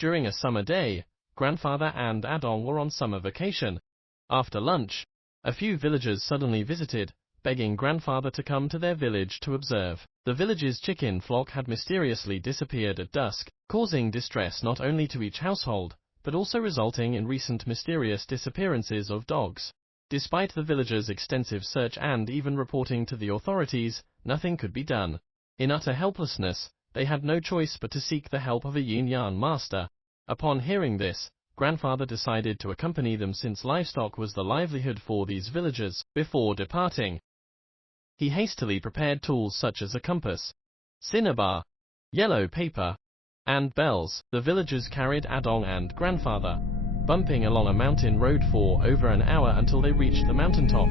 During a summer day, Grandfather and Adong were on summer vacation. After lunch, a few villagers suddenly visited, begging Grandfather to come to their village to observe. The village's chicken flock had mysteriously disappeared at dusk, causing distress not only to each household, but also resulting in recent mysterious disappearances of dogs. Despite the villagers' extensive search and even reporting to the authorities, nothing could be done. In utter helplessness, they had no choice but to seek the help of a yin-yang master. Upon hearing this, Grandfather decided to accompany them since livestock was the livelihood for these villagers. Before departing, he hastily prepared tools such as a compass, cinnabar, yellow paper, and bells. The villagers carried Adong and Grandfather, bumping along a mountain road for over an hour until they reached the mountaintop.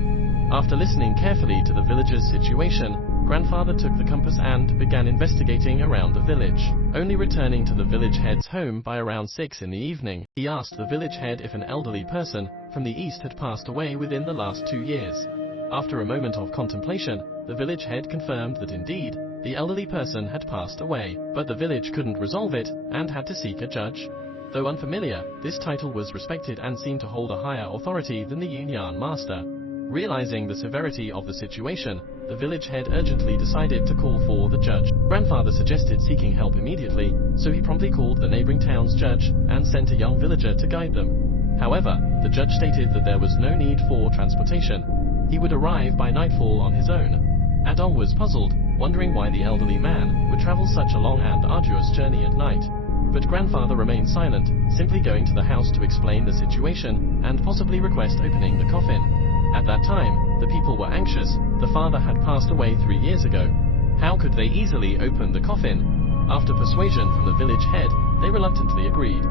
After listening carefully to the villagers' situation, Grandfather took the compass and began investigating around the village, only returning to the village head's home by around 6 in the evening. He asked the village head if an elderly person from the east had passed away within the last 2 years. After a moment of contemplation, the village head confirmed that indeed, the elderly person had passed away, but the village couldn't resolve it and had to seek a judge. Though unfamiliar, this title was respected and seemed to hold a higher authority than the yin-yang master. Realizing the severity of the situation, the village head urgently decided to call for the judge. Grandfather suggested seeking help immediately, so he promptly called the neighboring town's judge and sent a young villager to guide them. However, the judge stated that there was no need for transportation. He would arrive by nightfall on his own. Adong was puzzled, wondering why the elderly man would travel such a long and arduous journey at night. But Grandfather remained silent, simply going to the house to explain the situation and possibly request opening the coffin. At that time, the people were anxious. The father had passed away 3 years ago. How could they easily open the coffin? After persuasion from the village head, they reluctantly agreed.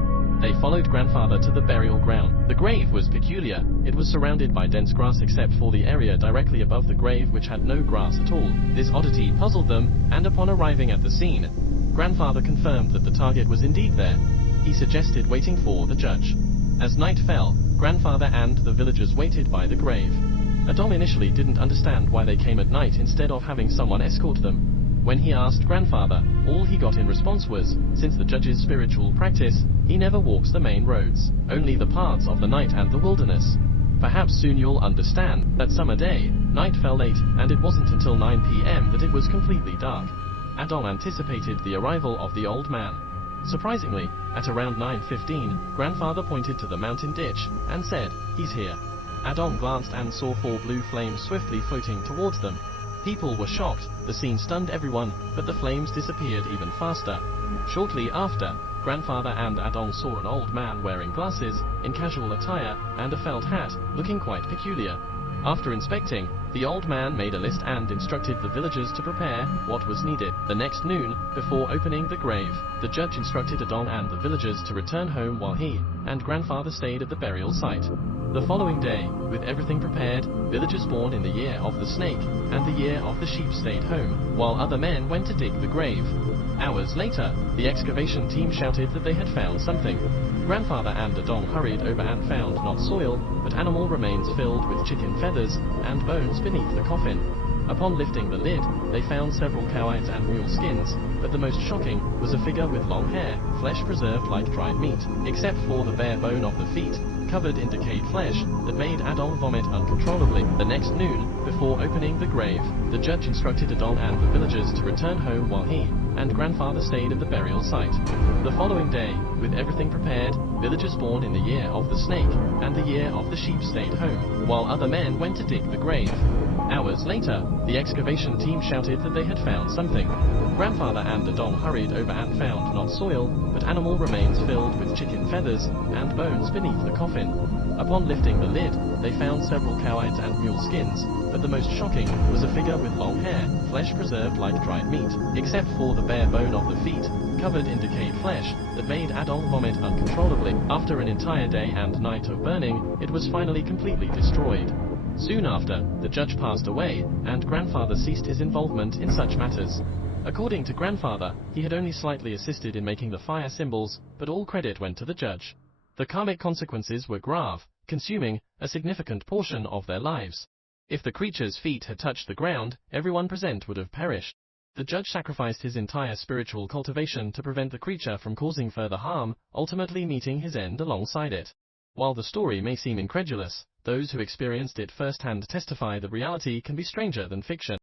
They followed Grandfather to the burial ground. The grave was peculiar. It was surrounded by dense grass except for the area directly above the grave, which had no grass at all. This oddity puzzled them, and upon arriving at the scene, Grandfather confirmed that the target was indeed there. He suggested waiting for the judge. As night fell, Grandfather and the villagers waited by the grave. Adong initially didn't understand why they came at night instead of having someone escort them. When he asked Grandfather, all he got in response was, since the judge's spiritual practice, he never walks the main roads, only the paths of the night and the wilderness. Perhaps soon you'll understand. That summer day, night fell late, and it wasn't until 9 p.m. that it was completely dark. Adong anticipated the arrival of the old man. Surprisingly, at around 9:15, Grandfather pointed to the mountain ditch and said, "He's here." Adong glanced and saw 4 blue flames swiftly floating towards them. People were shocked. The scene stunned everyone, but the flames disappeared even faster. Shortly after, Grandfather and Adong saw an old man wearing glasses, in casual attire, and a felt hat, looking quite peculiar. After inspecting, the old man made a list and instructed the villagers to prepare what was needed. The next noon, before opening the grave, the judge instructed Adong and the villagers to return home while he and Grandfather stayed at the burial site. The following day, with everything prepared, villagers born in the year of the snake and the year of the sheep stayed home, while other men went to dig the grave. Hours later, the excavation team shouted that they had found something. Grandfather and Adong hurried over and found not soil, but animal remains filled with chicken feathers and bones beneath the coffin. Upon lifting the lid, they found several cowhides and mule skins, but the most shocking was a figure with long hair, flesh preserved like dried meat, except for the bare bone of the feet, covered in decayed flesh, that made Adong vomit uncontrollably. The next noon, before opening the grave, the judge instructed Adong and the villagers to return home while he and Grandfather stayed at the burial site. The following day, with everything prepared, villagers born in the year of the snake and the year of the sheep stayed home, while other men went to dig the grave. Hours later, the excavation team shouted that they had found something. Grandfather and Adong hurried over and found not soil, but animal remains filled with chicken feathers and bones beneath the coffin. Upon lifting the lid, they found several cowhides and mule skins, but the most shocking was a figure with long hair, flesh preserved like dried meat, except for the bare bone of the feet, covered in decayed flesh, that made Adong vomit uncontrollably. After an entire day and night of burning, it was finally completely destroyed. Soon after, the judge passed away, and Grandfather ceased his involvement in such matters. According to Grandfather, he had only slightly assisted in making the fire symbols, but all credit went to the judge. The karmic consequences were grave, consuming a significant portion of their lives. If the creature's feet had touched the ground, everyone present would have perished. The judge sacrificed his entire spiritual cultivation to prevent the creature from causing further harm, ultimately meeting his end alongside it. While the story may seem incredulous, those who experienced it firsthand testify that reality can be stranger than fiction.